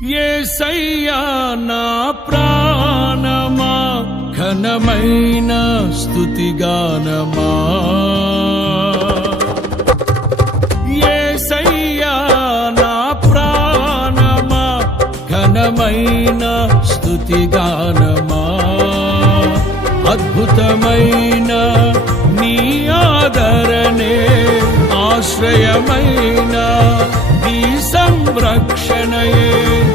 నా ప్రాణమా ఘనమైన స్తుతిగానమా ఏ సయ్యా నా ప్రాణమా ఘనమైన స్తుతిగానమా అద్భుతమైన నీ ఆదరణే ఆశ్రయమైన నీ సంరక్షణయే